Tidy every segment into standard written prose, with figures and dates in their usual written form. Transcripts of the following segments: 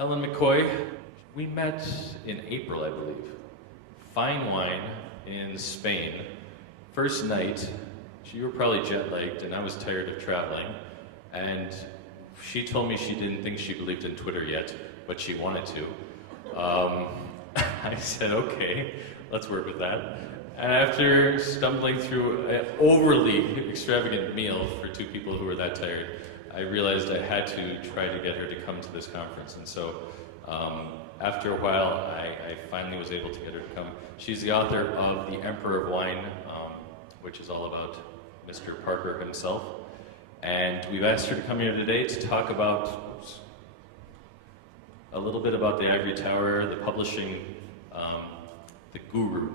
Elin McCoy, we met in April, I believe. Fine wine in Spain. First night, you were probably jet-lagged and I was tired of traveling. And she told me she didn't think she believed in Twitter yet, but she wanted to. I said, okay, let's work with that. And after stumbling through an overly extravagant meal for two people who were that tired, I realized I had to try to get her to come to this conference. And so after a while, I finally was able to get her to come. She's the author of The Emperor of Wine, which is all about Mr. Parker himself. And we've asked her to come here today to talk about a little bit about the Ivory Tower, the publishing, the guru,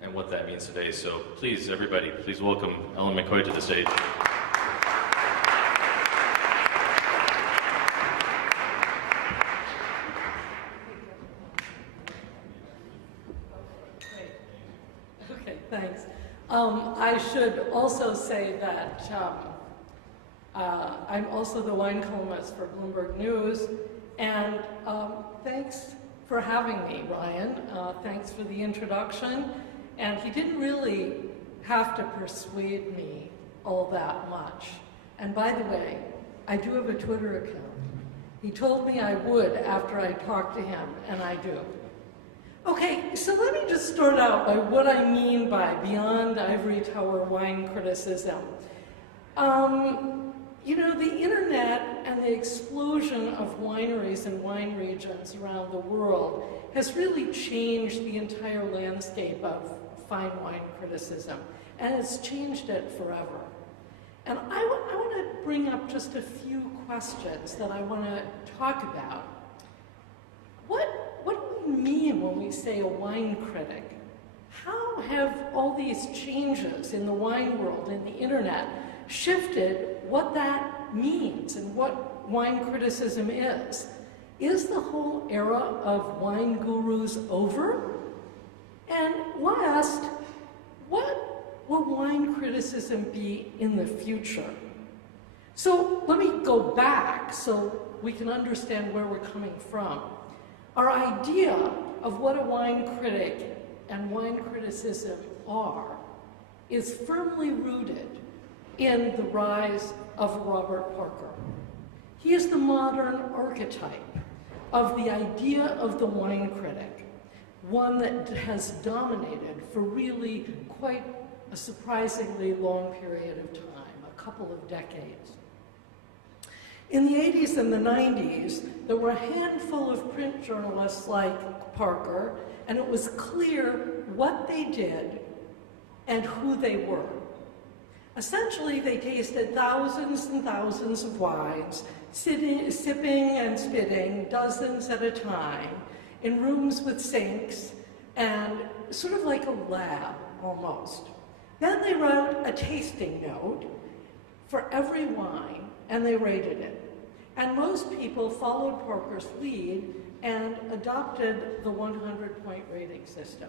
and what that means today. So please, everybody, please welcome Elin McCoy to the stage. Okay, thanks. I should also say that I'm also the wine columnist for Bloomberg News, and thanks for having me, Ryan. Thanks for the introduction. And he didn't really have to persuade me all that much. And by the way, I do have a Twitter account. He told me I would after I talked to him, and I do. Okay, so let me just start out by what I mean by beyond Ivory Tower wine criticism. You know, the internet and the explosion of wineries and wine regions around the world has really changed the entire landscape of fine wine criticism, and it's changed it forever. And I want to bring up just a few questions that I want to talk about. What do we mean when we say a wine critic? How have all these changes in the wine world and the internet shifted what that means and what wine criticism is? Is the whole era of wine gurus over? And last, what will wine criticism be in the future? So let me go back so we can understand where we're coming from. Our idea of what a wine critic and wine criticism are is firmly rooted in the rise of Robert Parker. He is the modern archetype of the idea of the wine critic, one that has dominated for really quite a surprisingly long period of time, a couple of decades. In the 80s and the 90s, there were a handful of print journalists like Parker, and it was clear what they did and who they were. Essentially, they tasted thousands and thousands of wines, sipping and spitting dozens at a time, in rooms with sinks, and sort of like a lab, almost. Then they wrote a tasting note for every wine, and they rated it. And most people followed Parker's lead and adopted the 100-point rating system.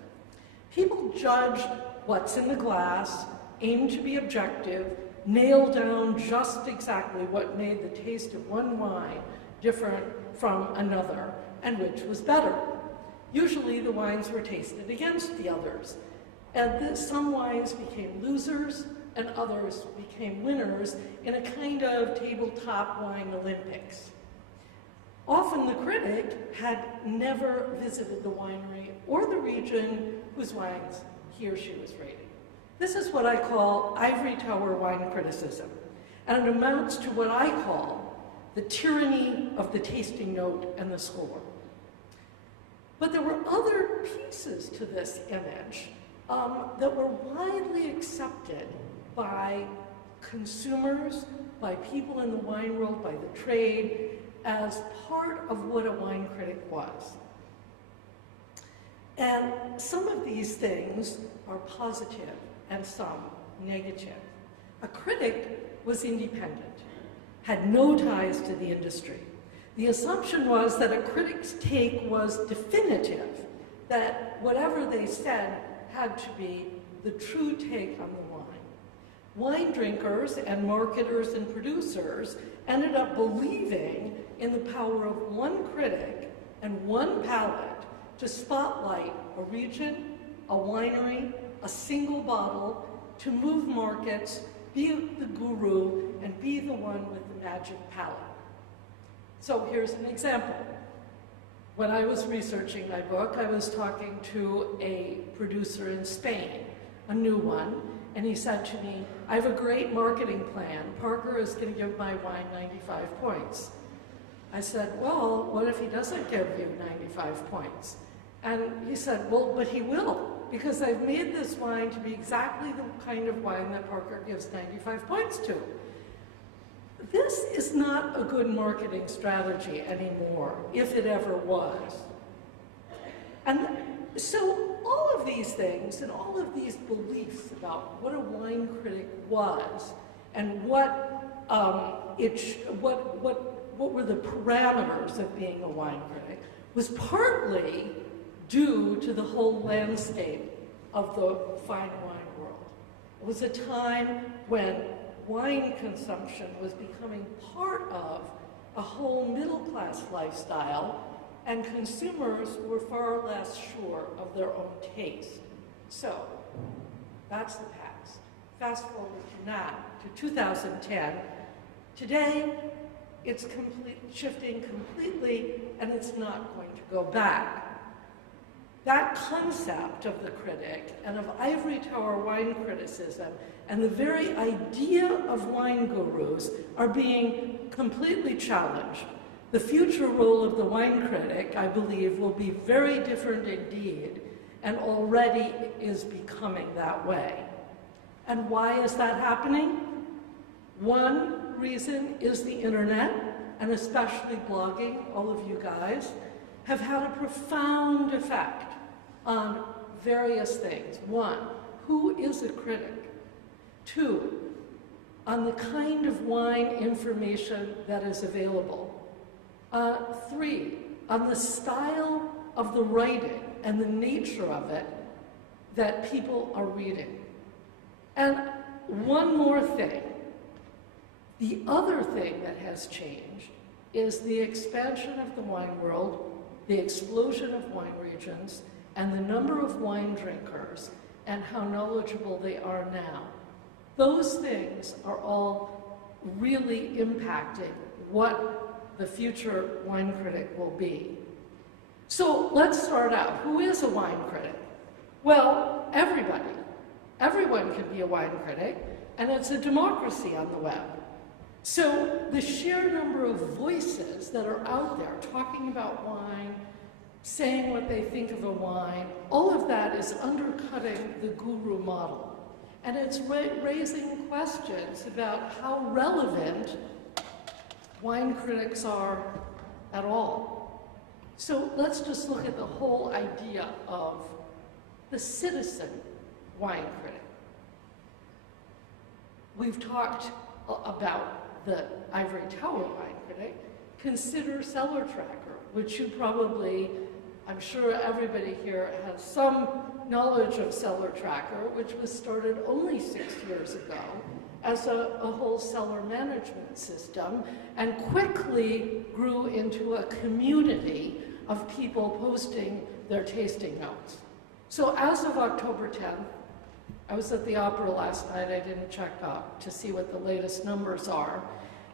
People judged what's in the glass, aimed to be objective, nailed down just exactly what made the taste of one wine different from another, and which was better. Usually the wines were tasted against the others, and some wines became losers and others became winners in a kind of tabletop wine Olympics. Often the critic had never visited the winery or the region whose wines he or she was rating. This is what I call Ivory Tower wine criticism, and it amounts to what I call the tyranny of the tasting note and the score. But there were other pieces to this image that were widely accepted by consumers, by people in the wine world, by the trade, as part of what a wine critic was. And some of these things are positive and some negative. A critic was independent, had no ties to the industry. The assumption was that a critic's take was definitive, that whatever they said had to be the true take on the wine. Wine drinkers and marketers and producers ended up believing in the power of one critic and one palette to spotlight a region, a winery, a single bottle, to move markets, be the guru, and be the one with the magic palette. So here's an example. When I was researching my book, I was talking to a producer in Spain, a new one, and he said to me, I have a great marketing plan. Parker is going to give my wine 95 points. I said, well, what if he doesn't give you 95 points? And he said, well, but he will, because I've made this wine to be exactly the kind of wine that Parker gives 95 points to. This is not a good marketing strategy anymore, if it ever was. And so all of these things and all of these beliefs about what a wine critic was and what were the parameters of being a wine critic was partly due to the whole landscape of the fine wine world. It was a time when wine consumption was becoming part of a whole middle-class lifestyle, and consumers were far less sure of their own taste. So, that's the past. Fast forward to now, to 2010. Today, it's shifting completely, and it's not going to go back. That concept of the critic and of ivory tower wine criticism and the very idea of wine gurus are being completely challenged. The future role of the wine critic, I believe, will be very different indeed, and already is becoming that way. And why is that happening? One reason is the internet, and especially blogging, all of you guys, have had a profound effect on various things. One, who is a critic? Two, on the kind of wine information that is available. Three, on the style of the writing and the nature of it that people are reading. And one more thing. The other thing that has changed is the expansion of the wine world, the explosion of wine regions, and the number of wine drinkers, and how knowledgeable they are now. Those things are all really impacting what the future wine critic will be. So let's start out. Who is a wine critic? Well, everybody. Everyone can be a wine critic, and it's a democracy on the web. So the sheer number of voices that are out there talking about wine, saying what they think of a wine, all of that is undercutting the guru model. And it's raising questions about how relevant wine critics are at all. So let's just look at the whole idea of the citizen wine critic. We've talked about the Ivory Tower wine critic. Consider Cellar Tracker, which you probably, I'm sure everybody here has some knowledge of Cellar Tracker, which was started only 6 years ago as a whole cellar management system, and quickly grew into a community of people posting their tasting notes. So as of October 10th, I was at the opera last night, I didn't check up to see what the latest numbers are,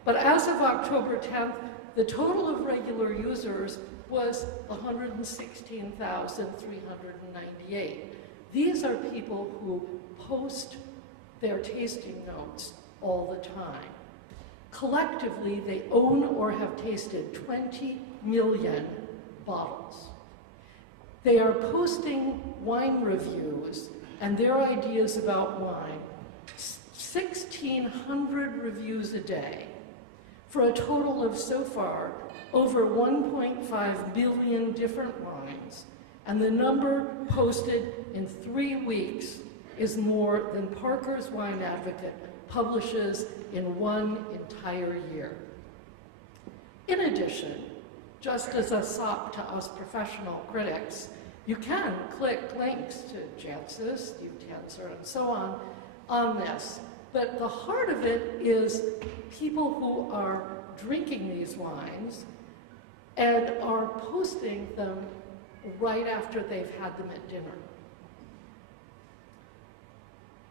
but as of October 10th, the total of regular users was 116,398. These are people who post their tasting notes all the time. Collectively, they own or have tasted 20 million bottles. They are posting wine reviews and their ideas about wine, 1,600 reviews a day, for a total of, so far, over 1.5 billion different wines, and the number posted in 3 weeks is more than Parker's Wine Advocate publishes in one entire year. In addition, just as a sop to us professional critics, you can click links to Jancis, Steve Tanzer, and so on this. But the heart of it is people who are drinking these wines and are posting them right after they've had them at dinner.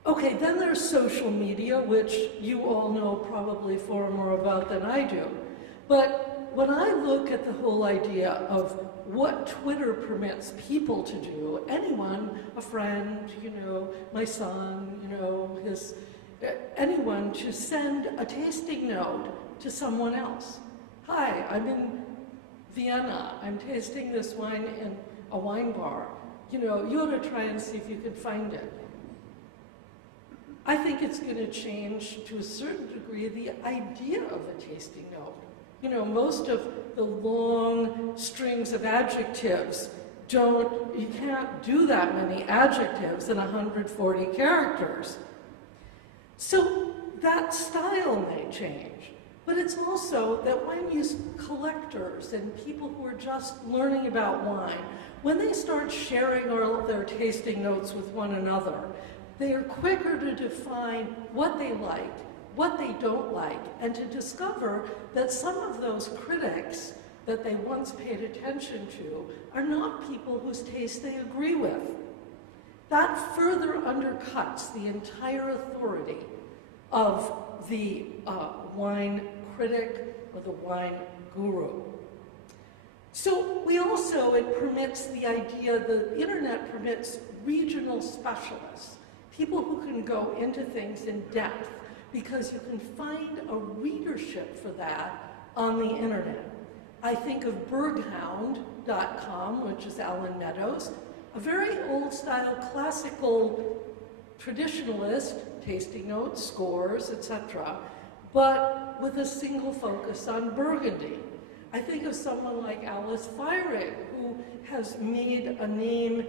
Okay, then there's social media, which you all know probably far more about than I do. But when I look at the whole idea of what Twitter permits people to do, anyone, a friend, you know, my son, you know, anyone, to send a tasting note to someone else. Hi, I'm in Vienna. I'm tasting this wine in a wine bar. You know, you ought to try and see if you can find it. I think it's going to change, to a certain degree, the idea of a tasting note. You know, most of the long strings of adjectives you can't do that many adjectives in 140 characters. So that style may change, but it's also that when collectors and people who are just learning about wine, when they start sharing all of their tasting notes with one another, they are quicker to define what they like, what they don't like, and to discover that some of those critics that they once paid attention to are not people whose taste they agree with. That further undercuts the entire authority of the wine critic or the wine guru. So it permits the idea, the internet permits regional specialists, people who can go into things in depth, because you can find a readership for that on the internet. I think of berghound.com, which is Alan Meadows, a very old-style classical traditionalist, tasting notes, scores, etc., but with a single focus on Burgundy. I think of someone like Alice Feirig, who has made a name,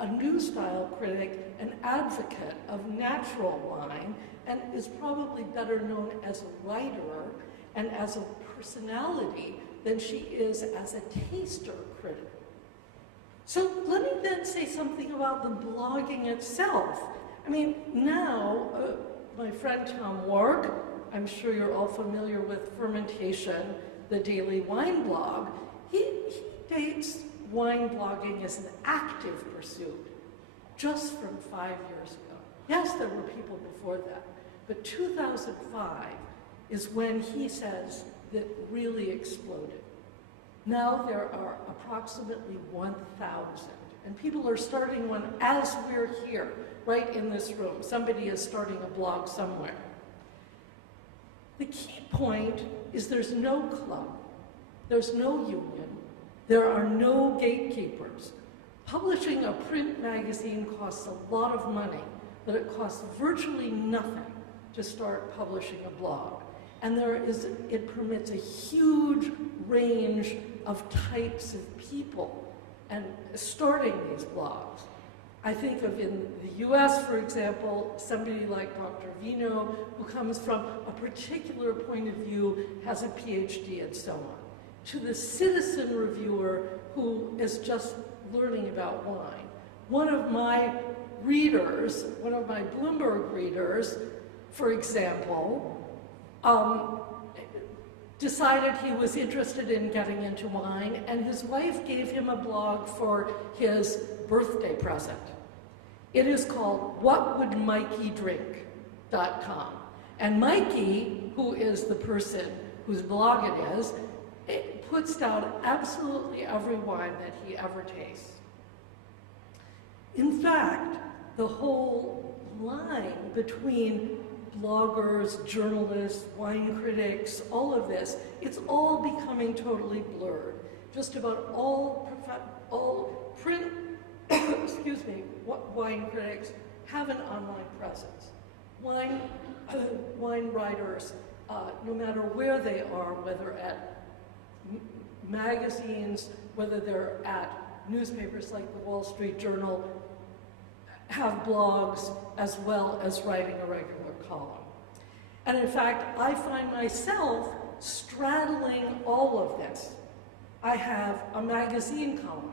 a new style critic, an advocate of natural wine, and is probably better known as a writer and as a personality than she is as a taster critic. So let me then say something about the blogging itself. I mean, now, my friend Tom Warg, I'm sure you're all familiar with Fermentation, the daily wine blog, he dates wine blogging as an active pursuit just from 5 years ago. Yes, there were people before that, but 2005 is when he says that really exploded. Now there are approximately 1,000, and people are starting one as we're here, right in this room. Somebody is starting a blog somewhere. The key point is there's no club, there's no union, there are no gatekeepers. Publishing a print magazine costs a lot of money, but it costs virtually nothing to start publishing a blog. And it permits a huge range of types of people and starting these blogs. I think of in the US, for example, somebody like Dr. Vino, who comes from a particular point of view, has a PhD and so on, to the citizen reviewer who is just learning about wine. One of my readers, one of my Bloomberg readers, for example, decided he was interested in getting into wine, and his wife gave him a blog for his birthday present. It is called whatwouldmikey.drink.com. And Mikey, who is the person whose blog it is, it puts down absolutely every wine that he ever tastes. In fact, the whole line between bloggers, journalists, wine critics, all of this, it's all becoming totally blurred. Just about all print, excuse me, wine critics have an online presence. Wine writers, no matter where they are, whether at magazines, whether they're at newspapers like the Wall Street Journal, have blogs as well as writing a regular column. And in fact, I find myself straddling all of this. I have a magazine column,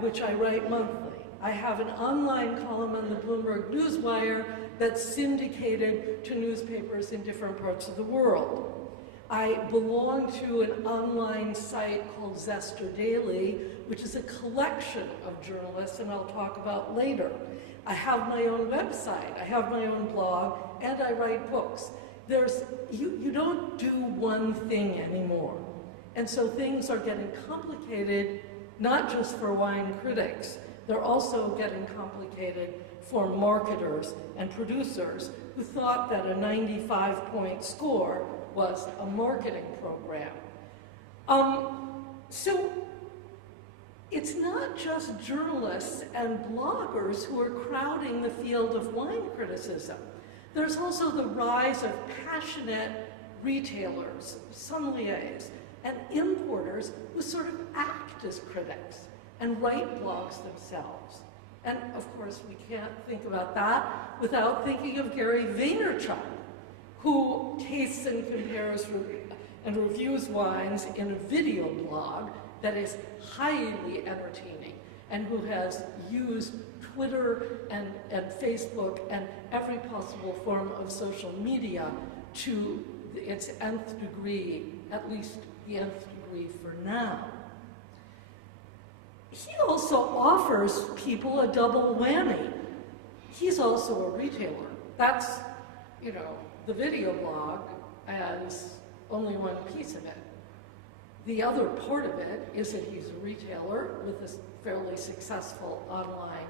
which I write monthly. I have an online column on the Bloomberg Newswire that's syndicated to newspapers in different parts of the world. I belong to an online site called Zester Daily, which is a collection of journalists, and I'll talk about later. I have my own website, I have my own blog, and I write books. You don't do one thing anymore. And so things are getting complicated, not just for wine critics, they're also getting complicated for marketers and producers who thought that a 95-point score was a marketing program. So it's not just journalists and bloggers who are crowding the field of wine criticism. There's also the rise of passionate retailers, sommeliers, and importers who sort of act as critics and write blogs themselves. And of course, we can't think about that without thinking of Gary Vaynerchuk, who tastes and compares and reviews wines in a video blog that is highly entertaining, and who has used Twitter and Facebook and every possible form of social media to its nth degree, at least the nth degree for now. He also offers people a double whammy. He's also a retailer. That's, you know, the video blog as only one piece of it. The other part of it is that he's a retailer with a fairly successful online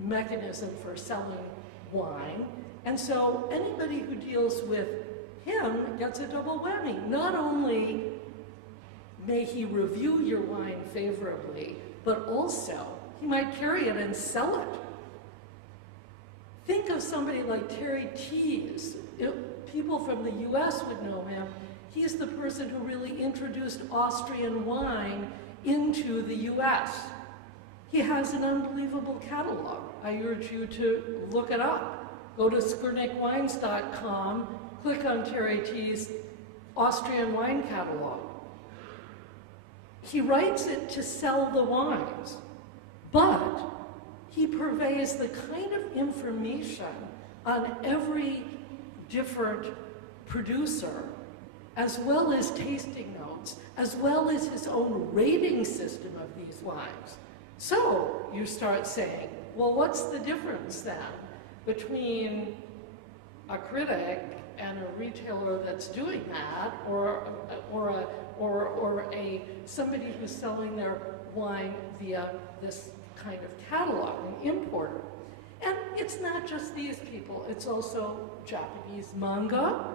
mechanism for selling wine. And so anybody who deals with him gets a double whammy. Not only may he review your wine favorably, but also he might carry it and sell it. Think of somebody like Terry Tees. People from the US would know him. He's the person who really introduced Austrian wine into the US. He has an unbelievable catalog. I urge you to look it up. Go to skurnikwines.com, click on Terry Tees' Austrian wine catalog. He writes it to sell the wines, but he purveys the kind of information on every different producer, as well as tasting notes, as well as his own rating system of these wines. So you start saying, well, what's the difference then between a critic and a retailer that's doing that, or somebody who's selling their wine via this kind of catalog, an importer? And it's not just these people, it's also Japanese manga.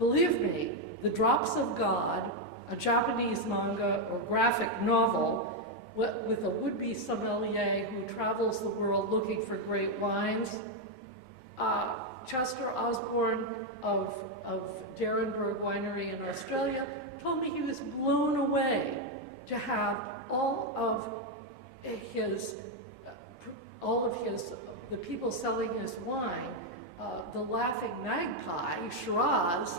Believe me, The Drops of God, a Japanese manga or graphic novel with a would-be sommelier who travels the world looking for great wines. Chester Osborne of Derenburg Winery in Australia told me he was blown away to have all of the people selling his wine, the Laughing Magpie, Shiraz,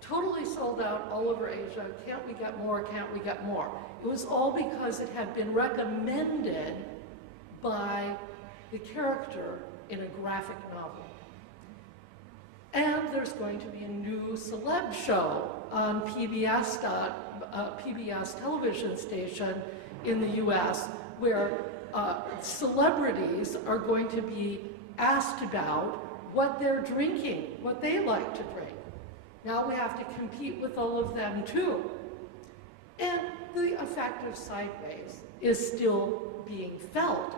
totally sold out all over Asia. Can't we get more? Can't we get more? It was all because it had been recommended by the character in a graphic novel. And there's going to be a new celeb show on PBS television station in the US where celebrities are going to be asked about what they're drinking, what they like to drink. Now we have to compete with all of them too. And the effect of Sideways is still being felt.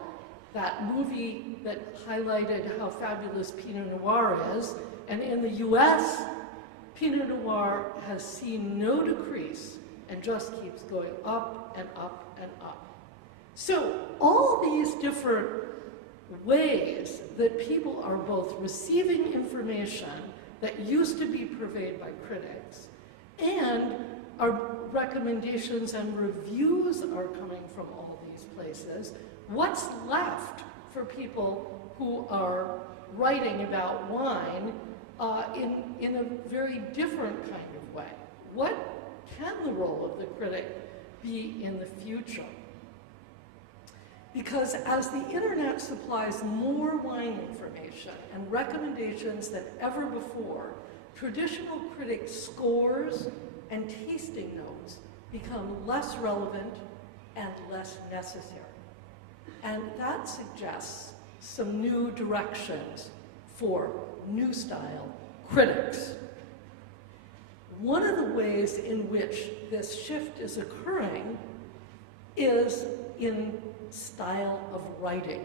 That movie that highlighted how fabulous Pinot Noir is, and in the US, Pinot Noir has seen no decrease and just keeps going up and up and up. So all these different ways that people are both receiving information that used to be purveyed by critics, and our recommendations and reviews are coming from all these places. What's left for people who are writing about wine in a very different kind of way? What can the role of the critic be in the future? Because as the internet supplies more wine information and recommendations than ever before, traditional critic scores and tasting notes become less relevant and less necessary. And that suggests some new directions for new style critics. One of the ways in which this shift is occurring is in style of writing.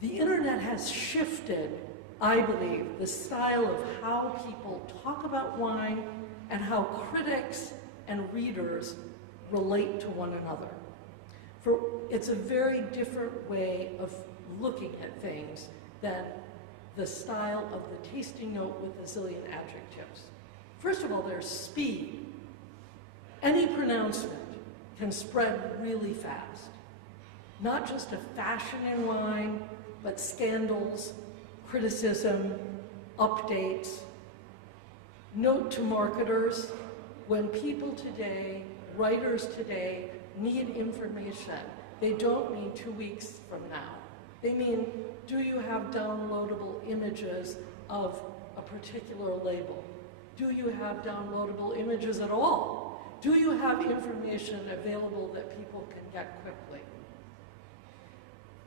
The internet has shifted, I believe, the style of how people talk about wine and how critics and readers relate to one another. It's a very different way of looking at things than the style of the tasting note with a zillion adjectives. First of all, there's speed. Any pronouncement can spread really fast. Not just a fashion in wine, but scandals, criticism, updates. Note to marketers, when people today, writers today, need information, they don't mean 2 weeks from now. They mean, do you have downloadable images of a particular label? Do you have downloadable images at all? Do you have information available that people can get quickly?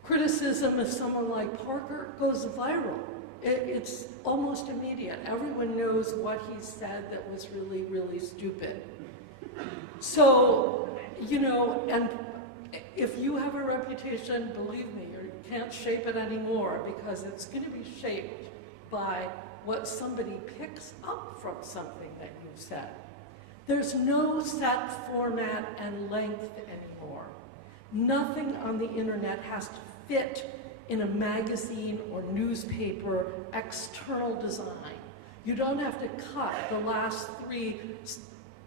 Criticism of someone like Parker goes viral. It's almost immediate. Everyone knows what he said that was really, really stupid. So, you know, and if you have a reputation, believe me, you can't shape it anymore because it's going to be shaped by what somebody picks up from something that you said. There's no set format and length anymore. Nothing on the internet has to fit in a magazine or newspaper external design. You don't have to cut the last 3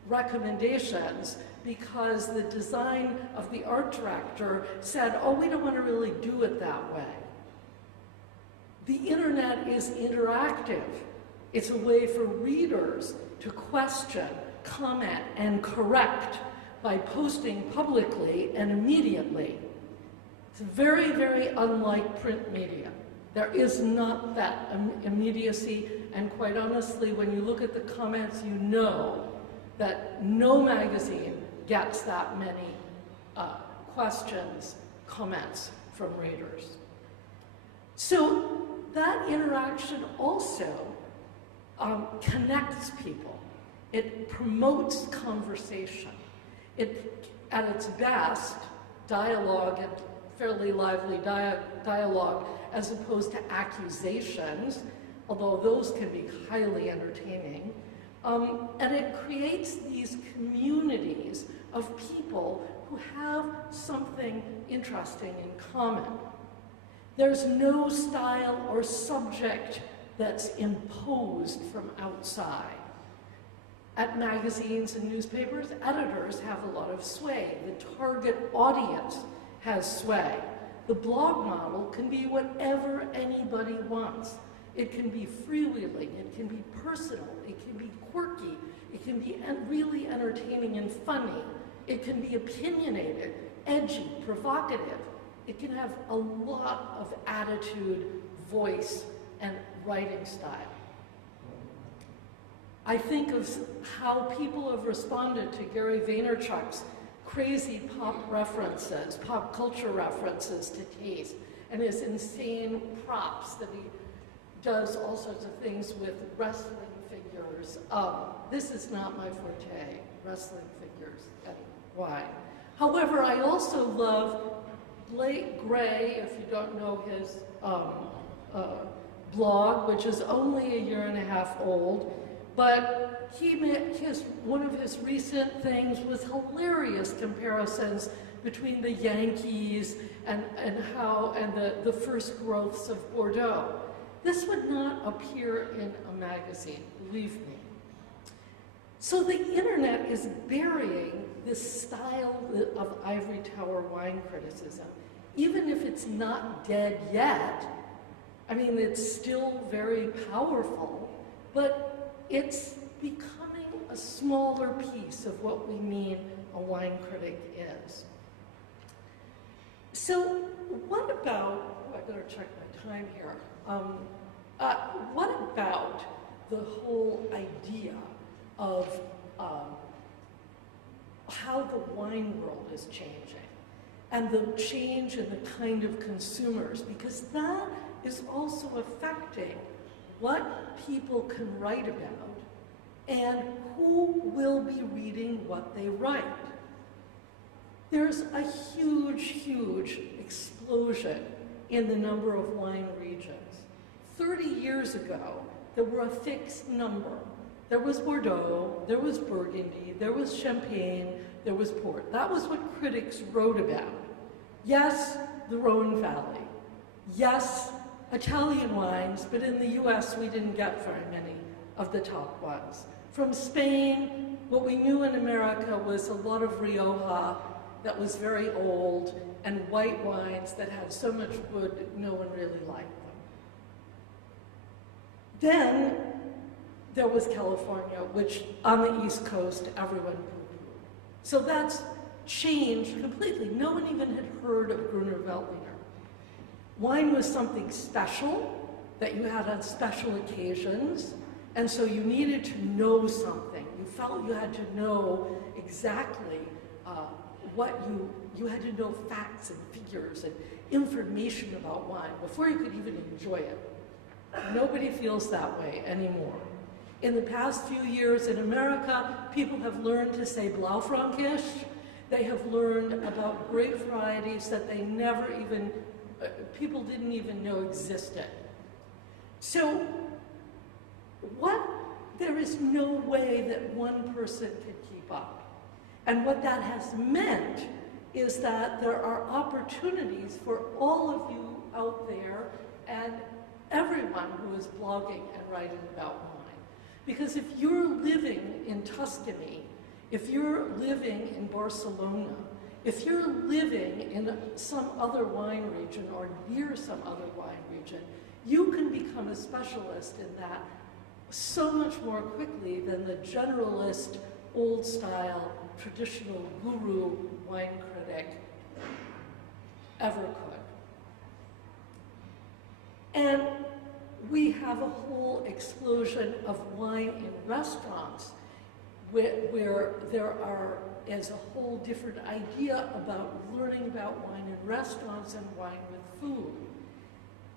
recommendations because the design of the art director said, oh, we don't want to really do it that way. The internet is interactive. It's a way for readers to question, comment, and correct by posting publicly and immediately. It's very, very unlike print media. There is not that immediacy, and quite honestly, when you look at the comments, you know that no magazine gets that many questions, comments from readers. So that interaction also connects people. It promotes conversation. At its best, dialogue and fairly lively dialogue as opposed to accusations, although those can be highly entertaining. And it creates these communities of people who have something interesting in common. There's no style or subject that's imposed from outside. At magazines and newspapers, editors have a lot of sway. The target audience has sway. The blog model can be whatever anybody wants. It can be freewheeling, it can be personal, it can be quirky, it can be really entertaining and funny, it can be opinionated, edgy, provocative. It can have a lot of attitude, voice, and writing style. I think of how people have responded to Gary Vaynerchuk's crazy pop culture references to taste, and his insane props that he does all sorts of things with wrestling figures. This is not my forte, wrestling figures and wine. However, I also love Blake Gray, if you don't know his blog, which is only 1.5 years old, but one of his recent things was hilarious comparisons between the Yankees and the first growths of Bordeaux. This would not appear in a magazine, believe me. So the internet is burying this style of ivory tower wine criticism. Even if it's not dead yet, I mean, it's still very powerful, but it's becoming a smaller piece of what we mean a wine critic is. So what about, I better check my time here. What about the whole idea of how the wine world is changing and the change in the kind of consumers? Because that is also affecting what people can write about and who will be reading what they write. There's a huge, huge explosion in the number of wine regions. 30 years ago, there were a fixed number. There was Bordeaux, there was Burgundy, there was Champagne, there was Port. That was what critics wrote about. Yes, the Rhone Valley. Yes, Italian wines, but in the US we didn't get very many of the top ones. From Spain, what we knew in America was a lot of Rioja that was very old and white wines that had so much wood no one really liked them. Then there was California, which on the East Coast everyone poo-pooed. So that's changed completely. No one even had heard of Gruner Veltliner. Wine was something special that you had on special occasions, and so you needed to know something. You felt you had to know exactly what you had to know facts and figures and information about wine before you could even enjoy it. Nobody feels that way anymore. In the past few years in America, people have learned to say Blaufränkisch. They have learned about grape varieties that they never even, people didn't even know existed. So there is no way that one person can keep up. And what that has meant is that there are opportunities for all of you out there and everyone who is blogging and writing about wine. Because if you're living in Tuscany, if you're living in Barcelona, if you're living in some other wine region or near some other wine region, you can become a specialist in that so much more quickly than the generalist, old-style, traditional guru wine critic ever could. And we have a whole explosion of wine in restaurants where there is a whole different idea about learning about wine in restaurants and wine with food.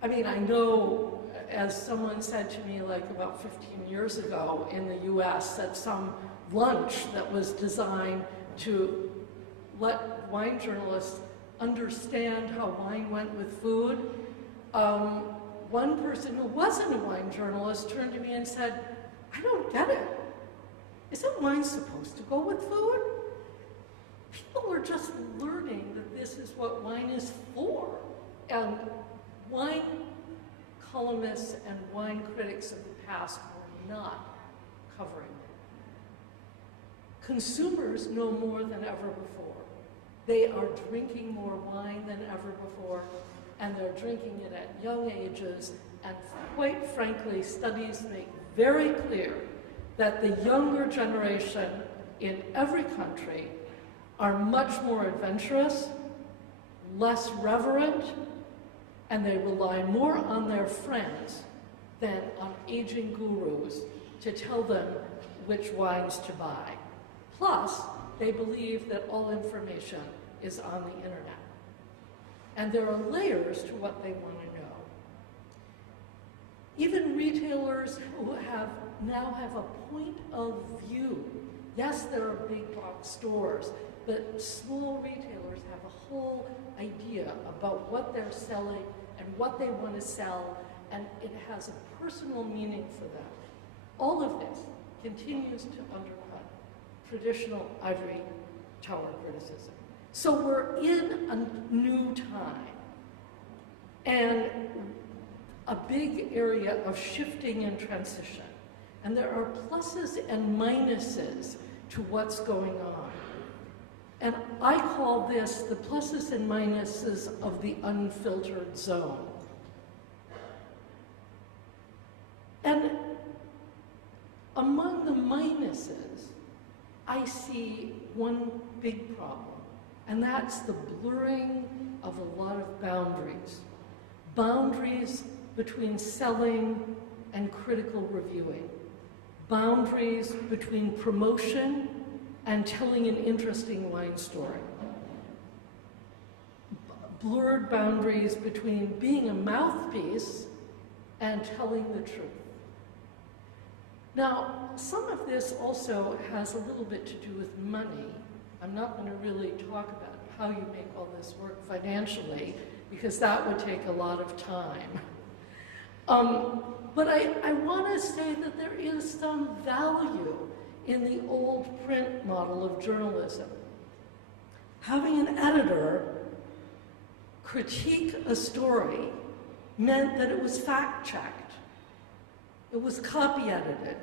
I mean, I know, as someone said to me like about 15 years ago in the US, that some lunch that was designed to let wine journalists understand how wine went with food. One person who wasn't a wine journalist turned to me and said, "I don't get it. Isn't wine supposed to go with food?" People were just learning that this is what wine is for. And wine columnists and wine critics of the past were not covering it. Consumers know more than ever before. They are drinking more wine than ever before, and they're drinking it at young ages, and quite frankly, studies make very clear that the younger generation in every country are much more adventurous, less reverent, and they rely more on their friends than on aging gurus to tell them which wines to buy. Plus, they believe that all information is on the internet. And there are layers to what they want to know. Even retailers who now have a point of view. Yes, there are big box stores, but small retailers have a whole idea about what they're selling and what they want to sell, and it has a personal meaning for them. All of this continues to undercut traditional ivory tower criticism. So we're in a new time, and a big area of shifting and transition. And there are pluses and minuses to what's going on. And I call this the pluses and minuses of the unfiltered zone. And among the minuses, I see one big problem, and that's the blurring of a lot of boundaries. Boundaries between selling and critical reviewing, boundaries between promotion and telling an interesting wine story, blurred boundaries between being a mouthpiece and telling the truth. Now, some of this also has a little bit to do with money. I'm not going to really talk about how you make all this work financially, because that would take a lot of time. But I want to say that there is some value in the old print model of journalism. Having an editor critique a story meant that it was fact-checked, it was copy-edited,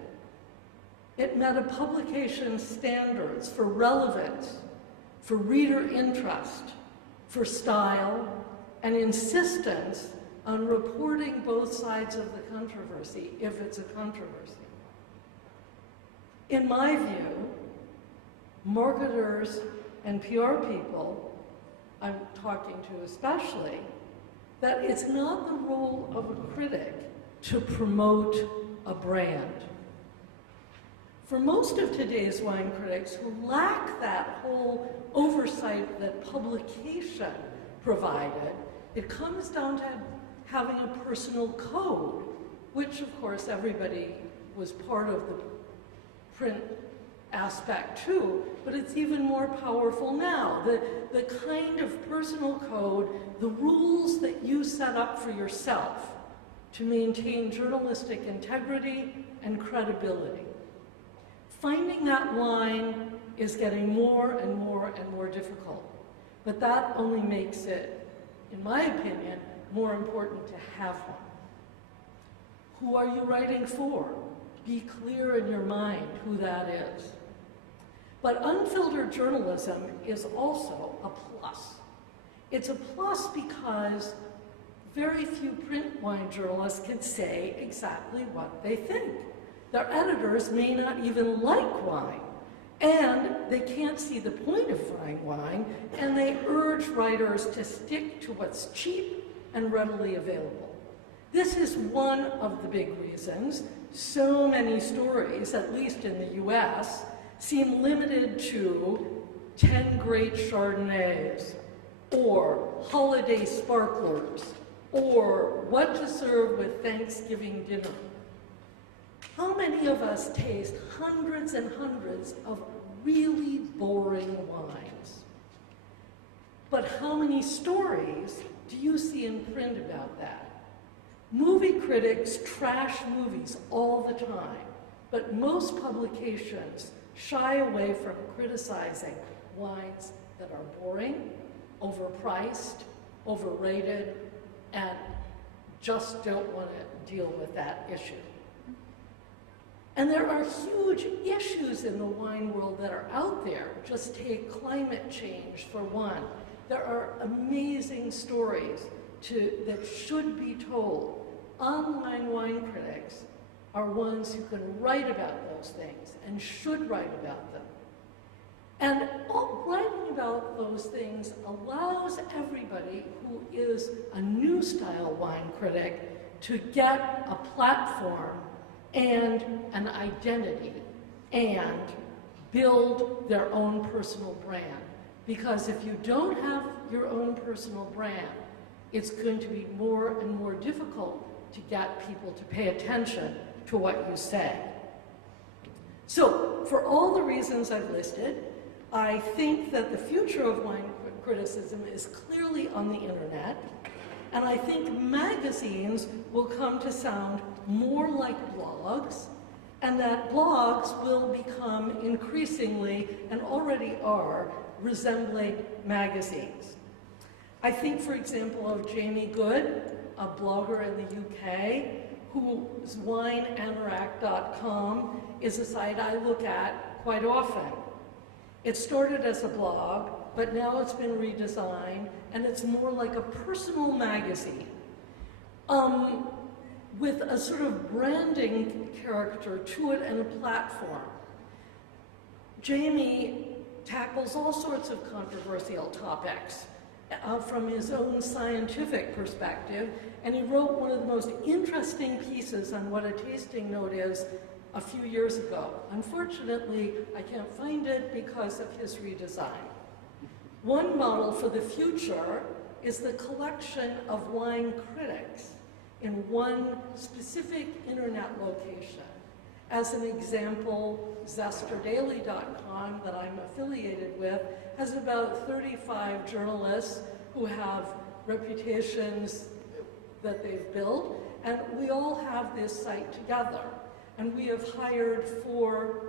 it met a publication's standards for relevance, for reader interest, for style, and insistence on reporting both sides of the controversy, if it's a controversy. In my view, marketers and PR people, I'm talking to especially, that it's not the role of a critic to promote a brand. For most of today's wine critics who lack that whole oversight that publication provided, it comes down to having a personal code, which of course everybody was part of the print aspect too, but it's even more powerful now. The kind of personal code, the rules that you set up for yourself to maintain journalistic integrity and credibility. Finding that line is getting more and more and more difficult, but that only makes it, in my opinion, more important to have one. Who are you writing for? Be clear in your mind who that is. But unfiltered journalism is also a plus. It's a plus because very few print wine journalists can say exactly what they think. Their editors may not even like wine, and they can't see the point of buying wine, and they urge writers to stick to what's cheap and readily available. This is one of the big reasons so many stories, at least in the US, seem limited to 10 great Chardonnays, or holiday sparklers, or what to serve with Thanksgiving dinner. How many of us taste hundreds and hundreds of really boring wines? But how many stories do you see in print about that? Movie critics trash movies all the time, but most publications shy away from criticizing wines that are boring, overpriced, overrated, and just don't want to deal with that issue. And there are huge issues in the wine world that are out there. Just take climate change for one. There are amazing stories that should be told. Online wine critics are ones who can write about those things and should write about them. And writing about those things allows everybody who is a new style wine critic to get a platform and an identity and build their own personal brand. Because if you don't have your own personal brand, it's going to be more and more difficult to get people to pay attention to what you say. So, for all the reasons I've listed, I think that the future of wine criticism is clearly on the internet, and I think magazines will come to sound more like blogs, and that blogs will become increasingly, and already are, resembling magazines. I think, for example, of Jamie Good, a blogger in the UK, whose wineanorak.com is a site I look at quite often. It started as a blog, but now it's been redesigned, and it's more like a personal magazine with a sort of branding character to it and a platform. Jamie tackles all sorts of controversial topics, from his own scientific perspective, and he wrote one of the most interesting pieces on what a tasting note is a few years ago. Unfortunately, I can't find it because of his redesign. One model for the future is the collection of wine critics in one specific internet location. As an example, zesterdaily.com, that I'm affiliated with, has about 35 journalists who have reputations that they've built, and we all have this site together. And we have hired 4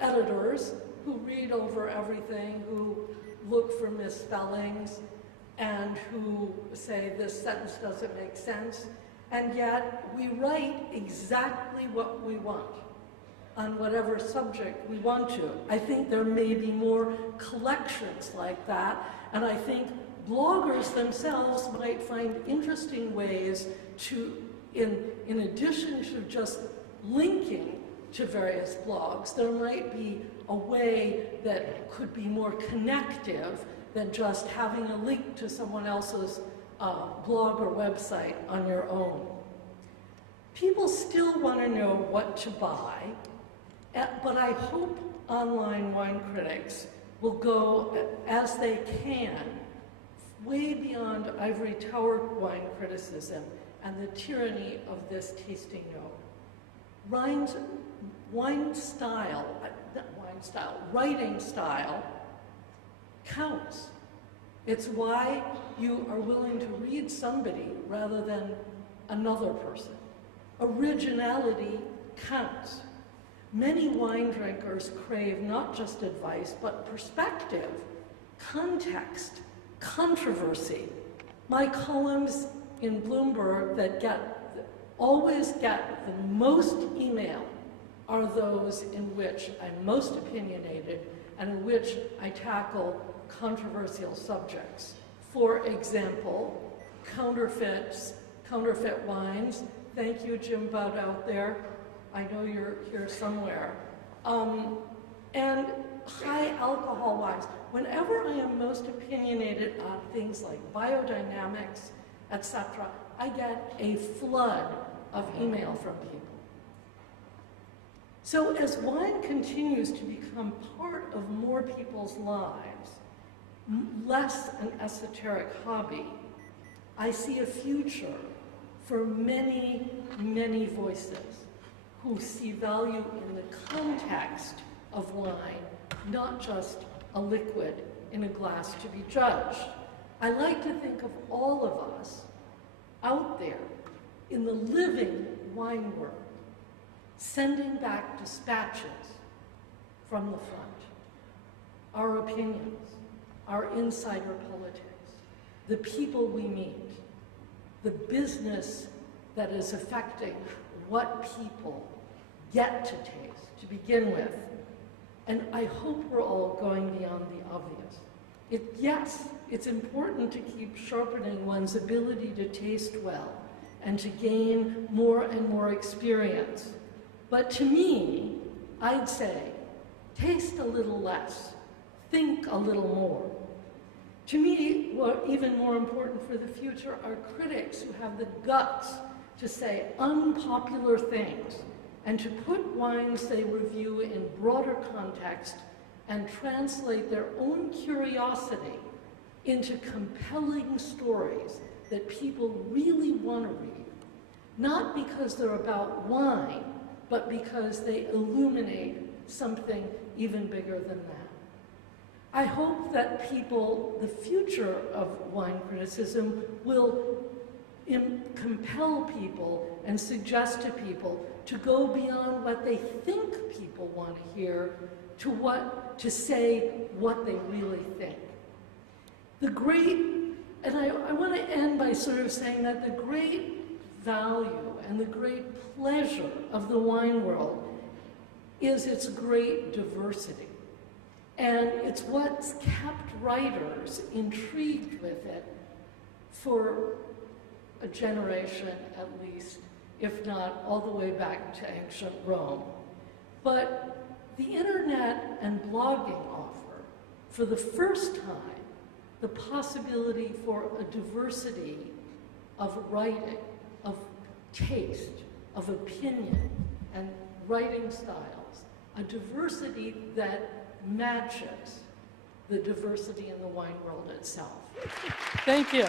editors who read over everything, who look for misspellings, and who say this sentence doesn't make sense. And yet we write exactly what we want on whatever subject we want to. I think there may be more collections like that, and I think bloggers themselves might find interesting ways to, in addition to just linking to various blogs, there might be a way that could be more connective than just having a link to someone else's blog or website on your own. People still want to know what to buy, but I hope online wine critics will go, as they can, way beyond ivory tower wine criticism and the tyranny of this tasting note. Writing style counts. It's why you are willing to read somebody rather than another person. Originality counts. Many wine drinkers crave not just advice, but perspective, context, controversy. My columns in Bloomberg that always get the most email are those in which I'm most opinionated and in which I tackle controversial subjects. For example, counterfeit wines. Thank you, Jim Budd out there. I know you're here somewhere. And high alcohol wines. Whenever I am most opinionated on things like biodynamics, etc., I get a flood of email from people. So as wine continues to become part of more people's lives, less an esoteric hobby, I see a future for many, many voices who see value in the context of wine, not just a liquid in a glass to be judged. I like to think of all of us out there in the living wine world, sending back dispatches from the front, our opinions, our insider politics, the people we meet, the business that is affecting what people get to taste to begin with. And I hope we're all going beyond the obvious. Yes, it's important to keep sharpening one's ability to taste well and to gain more and more experience. But to me, I'd say, taste a little less, think a little more. To me, what even more important for the future are critics who have the guts to say unpopular things and to put wines they review in broader context and translate their own curiosity into compelling stories that people really want to read, not because they're about wine, but because they illuminate something even bigger than that. I hope that the future of wine criticism will compel people and suggest to people to go beyond what they think people want to hear to say what they really think. And I want to end by sort of saying that the great value and the great pleasure of the wine world is its great diversity. And it's what's kept writers intrigued with it for a generation at least, if not all the way back to ancient Rome. But the internet and blogging offer, for the first time, the possibility for a diversity of writing, of taste, of opinion, and writing styles, a diversity that matches the diversity in the wine world itself. Thank you.